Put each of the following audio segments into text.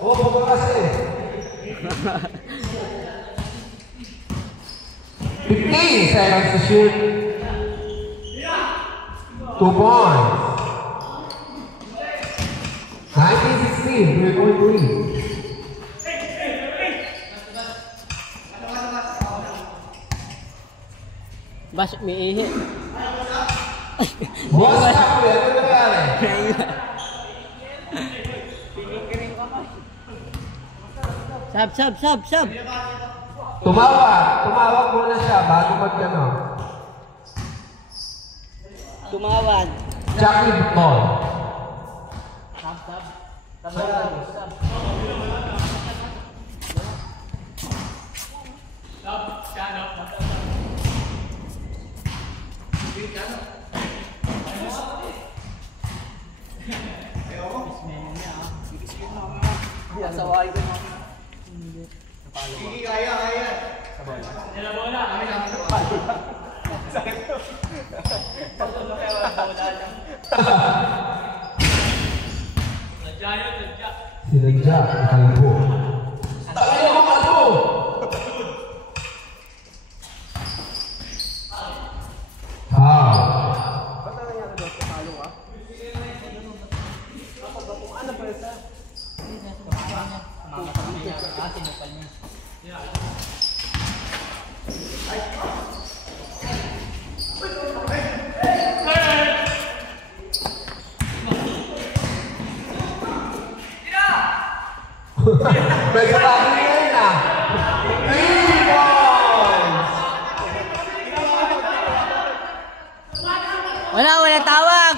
Oh, baka kasi. 15 seconds to shoot. 2 points. 19-16, 3.3. Bas, may ihi. Boss, ako yan. Ano nangyari? Sab. Tumawag muna siya bago mag-ano. Tumawad. Jackie ball. Sab. Asaway ko na. Hindi kaya. Nila bola. Kami lang sa bola. Sinadya, ikalbo. Tayo mo kalbo! Ba't na nangyari doon sa talo ka? Ano pa yun? Sinupal niya. May sabi ngayon ah. 3 points! Wala tawag!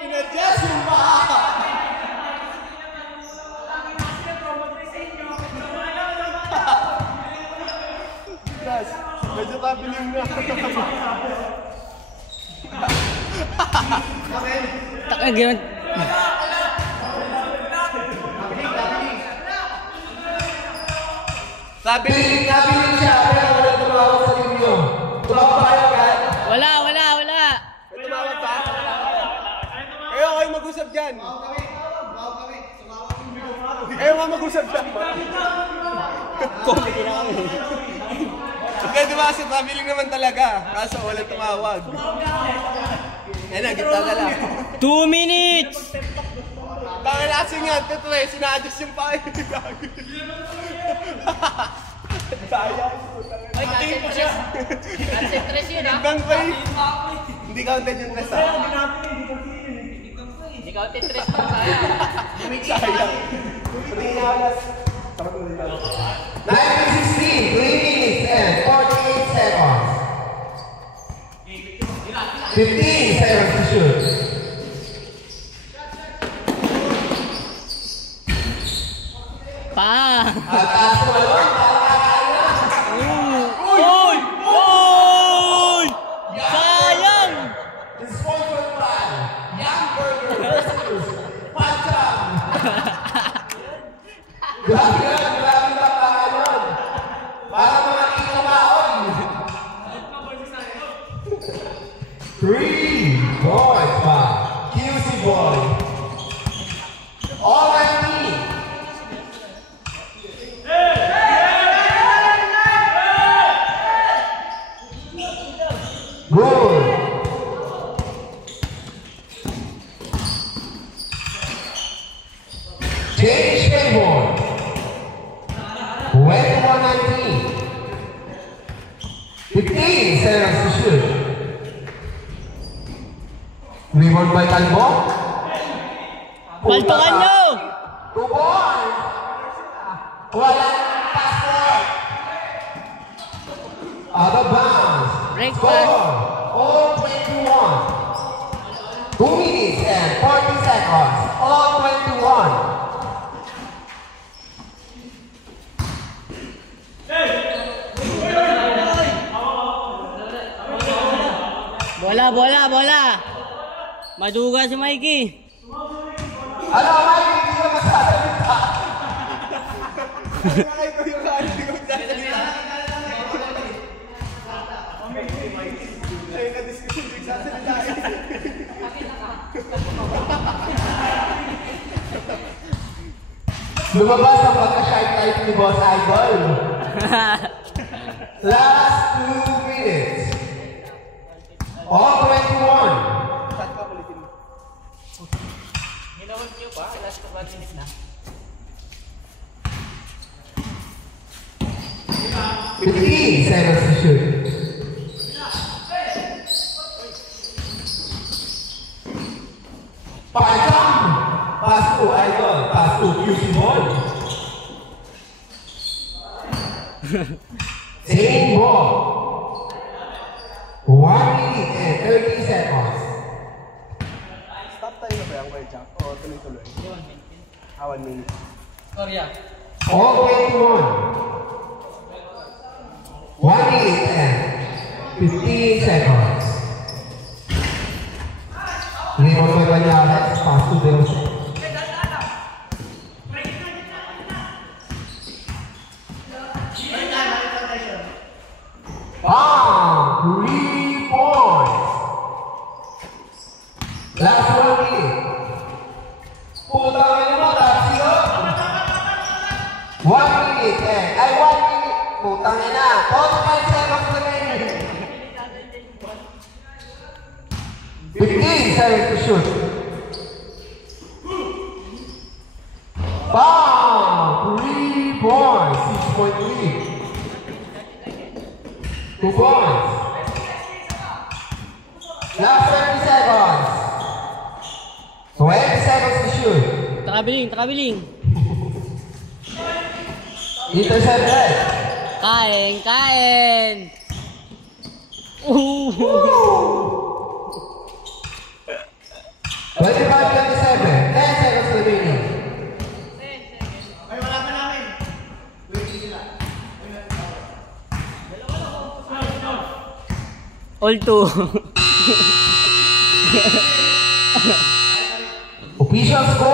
Inadjust yung ba? Medyo tabiling na. Taka gano'n. Nabiling siya, pero wala tumawag sa inyo. Tumawag pa kayo kahit? Wala. May tumawag pa? Kayo mag-usap dyan. Kayo nga mag-usap dyan. Comedy na kami. Kaya diba kasi nabiling naman talaga. Kaso wala tumawag. Ayun na, gitna ka lang. 2 minutes! Dahil lasing yan, ito eh, sinadjust yung pa. Sayang. Ay, kasi 3 yun ha? Hanggang pa eh. Hindi counted yung tres ha? Hindi ka 3 pa, sayang. Sayang. Tingin niya alas. 19-16, 3 minutes and 48 seconds. 15 seconds to shoot. Pa! Atas mo yun, Uy! Sayang! sponsored by Young Burger versus Pancham. Grabe na pangalan. Para mga ikumaon. 3 points by QC Boy. All I need. Good. Change table. 21-19. 15 seconds to shoot. Rebound by Talbo. Paltukan nyo! 2 points. Walang passport. Out of bounds. Break Score. All 21. 2 minutes and 40 seconds. All 21. Bola! Maduga si Mikey. Ano, Mikey? Hindi ka masasalita. Lumabas ang pagka-sharp type ni Boss Idol. Last 2 minutes. All 21. Saan ka ulitin mo? Ginawag niyo pa? Last 2 minutes na. 15 seconds to shoot. Pass to Idol. Pass to QC Ball. Same ball. 1 minute and 30 seconds. Stop tayo na ba yung word jump? O tuloy-tuloy? 1 minute. Korea. All 21. 1 minute and 15 seconds. Limon pa Banyales, pass to Deus. Bam! 3 points. Last 1 minute. Putang ina mo, taxi ko. 1 minute eh. Ay, 1 minute. Putang ina. 45 seconds remaining. 15 seconds to shoot. Bam! 3 points. 6.3. 2 points. Last 20 seconds. 20 seconds to shoot. Takabiling. Intercepted. Kain. 25-27. 10 seconds remaining. Ay, wala pa namin. Waiting sila. All 2.